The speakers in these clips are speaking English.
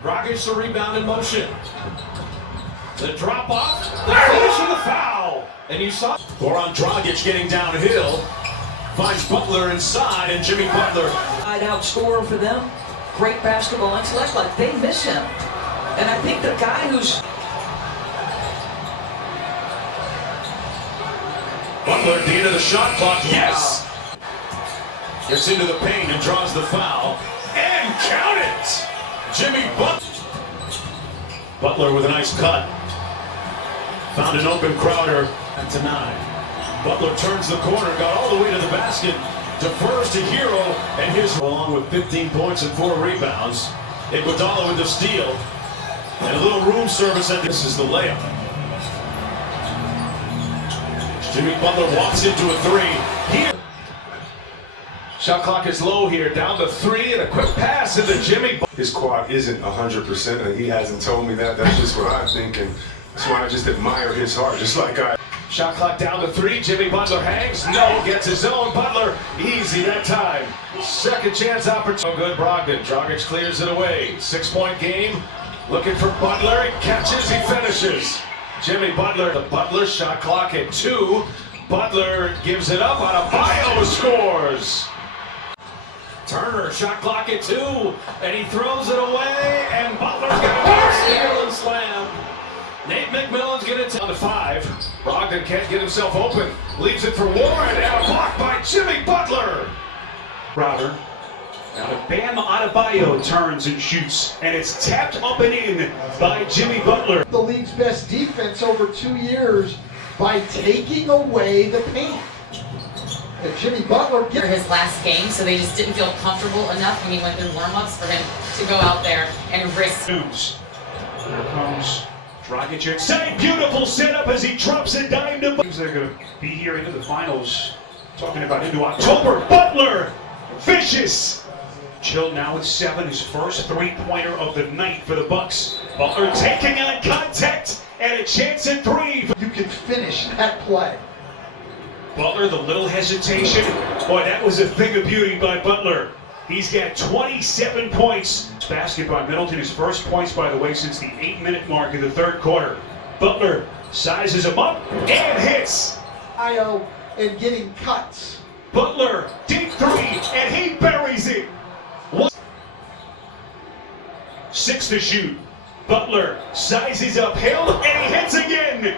Dragic the rebound in motion. The drop off, the finish of the foul. And you saw Goran Dragic getting downhill. Finds Butler inside, and Jimmy Butler. Out scorer for them. Great basketball intellect, like they miss him. And I think the guy who's Butler at the end of the shot clock, yes! Gets into the paint and draws the foul. And count it! Jimmy Butler. Butler with a nice cut. Found an open Crowder. To 9. Butler turns the corner, got all the way to the basket. Defers to Hero, and his along with 15 points and 4 rebounds. Iguodala with the steal. And a little room service, and this is the layup. Jimmy Butler walks into a 3. Here. Shot clock is low here, down to 3, and a quick pass into Jimmy. His quad isn't 100%, and he hasn't told me that. That's just what I think, and that's why I just admire his heart, just like I. Shot clock down to 3. Jimmy Butler hangs. No, gets his own. Butler easy that time. Second chance opportunity. Oh, good Brogdon. Dragic clears it away. 6-point game. Looking for Butler. He catches. He finishes. Jimmy Butler. The Butler shot clock at 2. Butler gives it up. Adebayo scores. Turner shot clock at 2, and he throws it away. And Butler's got a steal and slam. Nate McMillan's going to down to 5. Brogdon can't get himself open. Leaves it for Warren, and a block by Jimmy Butler. Crowder. Now to Bam Adebayo turns and shoots, and it's tapped up and in by Jimmy Butler. The league's best defense over 2 years by taking away the paint. And Jimmy Butler for his last game, so they just didn't feel comfortable enough when he went through warm-ups for him to go out there and risk. Here comes Dragic inside. Beautiful setup as he drops a dime to Butler. They're going to be here into the finals. Talking about into October. Butler, vicious. Chill now with 7, his first 3-pointer of the night for the Bucks. Butler taking on contact and a chance at 3. you can finish that play. Butler, the little hesitation. Boy, that was a thing of beauty by Butler. He's got 27 points. Basket by Middleton, his first points, by the way, since the 8-minute mark of the third quarter. Butler sizes him up and hits. IO and getting cuts. Butler, deep 3, and he buries it. 6 to shoot. Butler sizes uphill, and he hits again.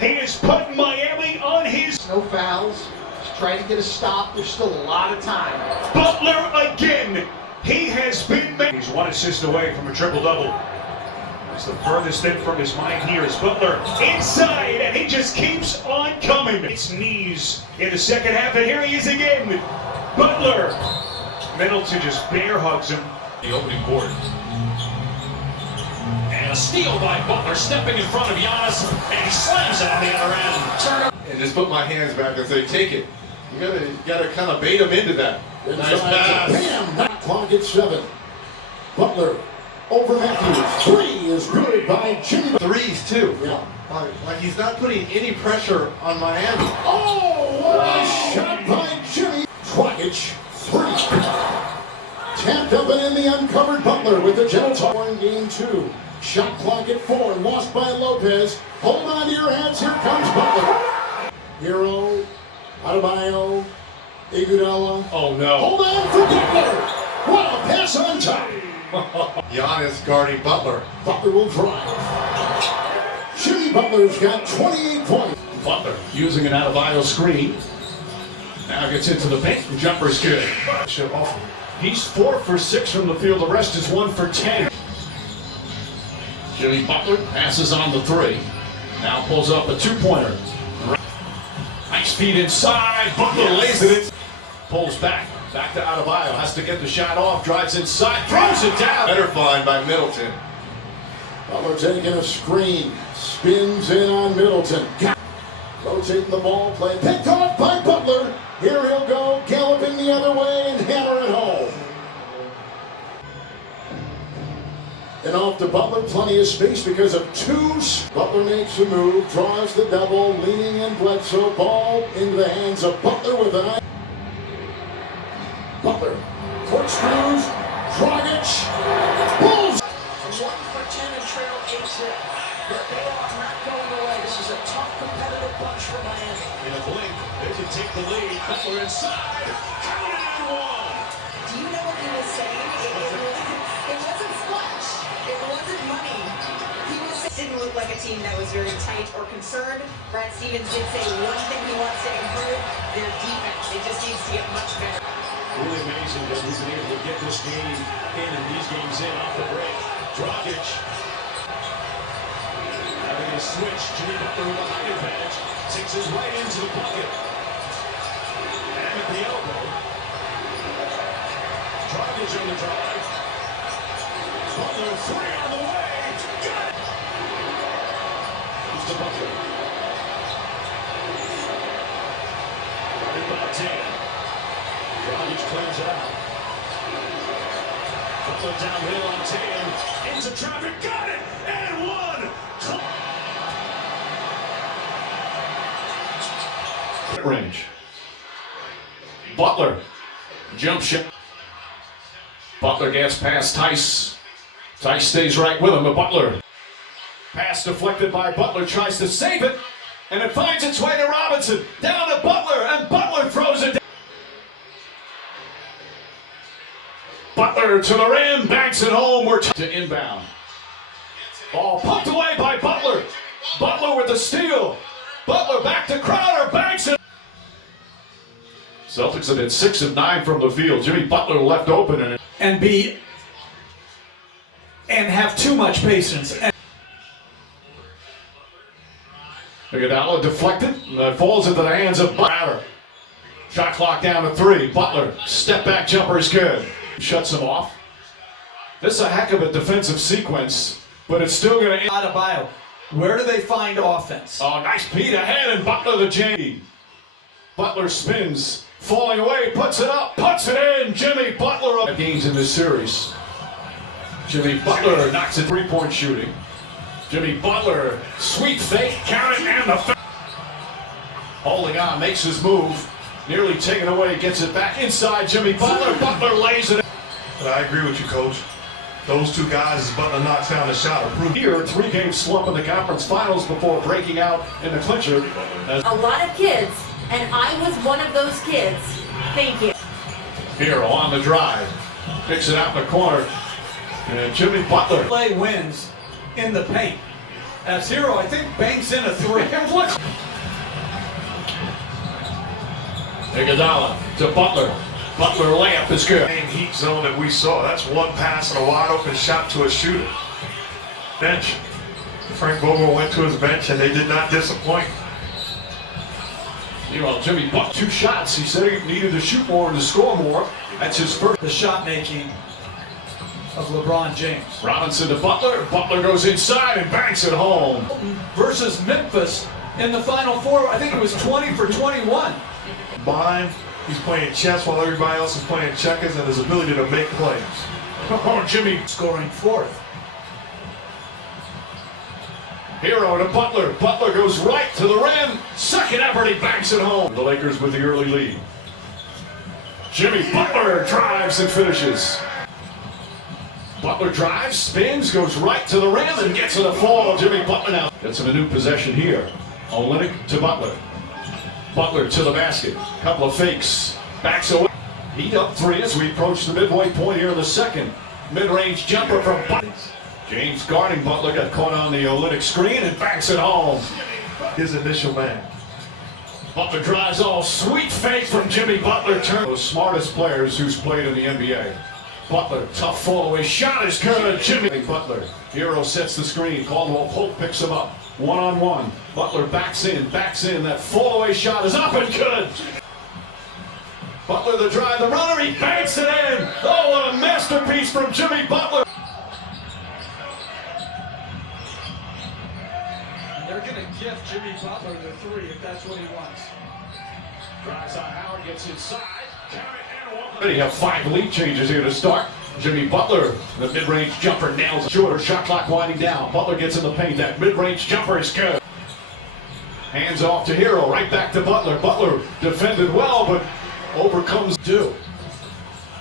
He is putting Miami on his. No fouls. Just trying to get a stop. There's still a lot of time. Butler again. He has been. He's 1 assist away from a triple-double. That's the furthest thing from his mind here is Butler inside, and he just keeps on coming. It's knees in the second half, and here he is again. Butler. Middleton just bear hugs him. The opening quarter. And a steal by Butler, stepping in front of Giannis, and he slams it on the other end. Turner. And just put my hands back and say, take it. You gotta kind of bait him into that. Nice pass. Bam! That clock at 7. Butler over Matthews. 3 is good by Jimmy. Threes too. Yeah. Like he's not putting any pressure on Miami. Oh, what a shot by Jimmy. Dragic, 3. Tapped up and in the uncovered Butler with the gentle toss in game 2. Shot clock at 4, lost by Lopez. Hold on to your hats, here comes Butler. Hero, Adebayo, Iguodala. Oh no. Hold on for Butler. What a pass on top. Giannis guarding Butler. Butler will drive. Jimmy Butler's got 28 points. Butler using an Adebayo screen. Now gets into the paint. The jumper's good. He's 4 for 6 from the field. The rest is 1 for 10. Jimmy Butler passes on the 3. Now pulls up a 2-pointer. Nice feed inside. Butler lays it in. Pulls back. Back to Adebayo. Has to get the shot off. Drives inside. Throws it down. Better find by Middleton. Butler taking a screen. Spins in on Middleton. Rotating the ball. Play picked off by Butler. Here he'll go. Galloping the other way and hammer it home. And off to Butler, plenty of space because of 2. Butler makes a move, draws the double, leaning in Bledsoe, ball into the hands of Butler with an eye. Butler, corkscrews, Dragic, pulls. trail 8-zip. But they are not going away. This is a tough, competitive bunch for Miami. In a blink, they can take the lead. Butler inside. Count it and one. Do you know what he was saying? It wasn't splash. It wasn't money. Didn't look like a team that was very tight or concerned. Brad Stevens did say one thing he wants to improve, their defense. It just needs to get much better. Really amazing that we've been able to get this game in and these games in off the break. Dragic having a switch. Jimmy Butler with a height advantage. Takes his right into the bucket. And at the elbow. Dragic on the drive. Butler three on the way. Got it. Here's to Butler. Right about 10. Dragic clears it out. Butler downhill on Tatum. Into traffic. Got it. And one. Range. Butler. Jump shot. Butler gets past Tice. Tice stays right with him, but Butler. Pass deflected by Butler, tries to save it, and it finds its way to Robinson. Down to Butler, and Butler throws it down. Butler to the rim, banks it home. We're to inbound. Ball pumped away by Butler. Butler with the steal. Butler back to Crowder, banks it. Celtics have been 6 of 9 from the field. Jimmy Butler left open and have too much patience. Iguodala deflected, and that falls into the hands of Butler. Shot clock down to 3. Butler, step back jumper is good. Shuts him off. This is a heck of a defensive sequence, but it's still going to end. Adebayo, where do they find offense? Oh, nice beat ahead, and Butler the Jane. Butler spins, falling away, puts it up, puts it in. Jimmy Butler up. Gains in this series. Jimmy Butler knocks it 3-point shooting. Jimmy Butler, sweet fake, count it, and the holding on, makes his move. Nearly taken away, gets it back inside. Jimmy Butler, Butler lays it. But I agree with you, Coach. Those two guys, as Butler knocks down the shot, are proof. Here, 3-game slump in the conference finals before breaking out in the clincher. A lot of kids, and I was one of those kids. Thank you. Hero on the drive, picks it out in the corner, and Jimmy Butler. Play wins in the paint. As Hero, I think, banks in a 3. Iguodala to Butler. Butler layup is good. Same heat zone that we saw. That's one pass and a wide open shot to a shooter. Bench. Frank Vogel went to his bench and they did not disappoint. Meanwhile, Jimmy Butler, 2 shots. He said he needed to shoot more and to score more. That's his first. The shot making of LeBron James. Robinson to Butler. Butler goes inside and banks it home. Versus Memphis in the Final Four. I think it was 20 for 21. Behind, he's playing chess while everybody else is playing checkers, and his ability to make plays. Oh, Jimmy scoring 4th. Hero to Butler. Butler goes right to the rim. Second effort, he banks it home. The Lakers with the early lead. Jimmy Butler drives and finishes. Butler drives, spins, goes right to the rim, and gets to the fall. Jimmy Butler now gets him a new possession here. Olynyk to Butler. Butler to the basket. Couple of fakes. Backs away. Heat up 3 as we approach the midway point here in the second. Mid-range jumper from Butler. James guarding Butler, got caught on the Olynyk screen and backs it home. His initial man. Butler drives all sweet fake from Jimmy Butler. Turn the smartest players who's played in the NBA. Butler, tough fall away shot is good. Jimmy Butler. Hero sets the screen. Caldwell Pope picks him up. 1-on-1. Butler backs in. That fall away shot is up and good. Butler the drive, the runner, he banks it in. Oh, what a masterpiece from Jimmy Butler. They're going to gift Jimmy Butler the 3 if that's what he wants. Drives on Howard, gets inside. Count it and one. They have 5 lead changes here to start. Jimmy Butler, the mid-range jumper nails it. Shorter shot clock winding down. Butler gets in the paint. That mid-range jumper is good. Hands off to Hero, right back to Butler. Butler defended well, but overcomes due.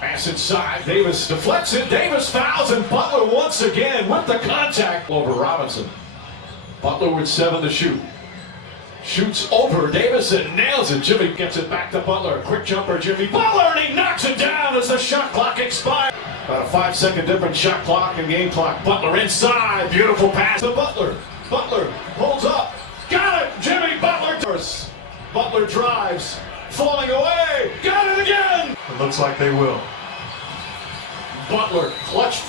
Pass inside. Davis deflects it. Davis fouls, and Butler once again with the contact over Robinson. Butler with 7 to shoot. Shoots over Davis and nails it. Jimmy gets it back to Butler. Quick jumper, Jimmy Butler, and he knocks it down as the shot clock expires. About a 5-second difference shot clock and game clock. Butler inside. Beautiful pass to Butler. Butler pulls up. Got it. Jimmy Butler. Butler drives. Falling away. Got it again. It looks like they will. Butler clutch.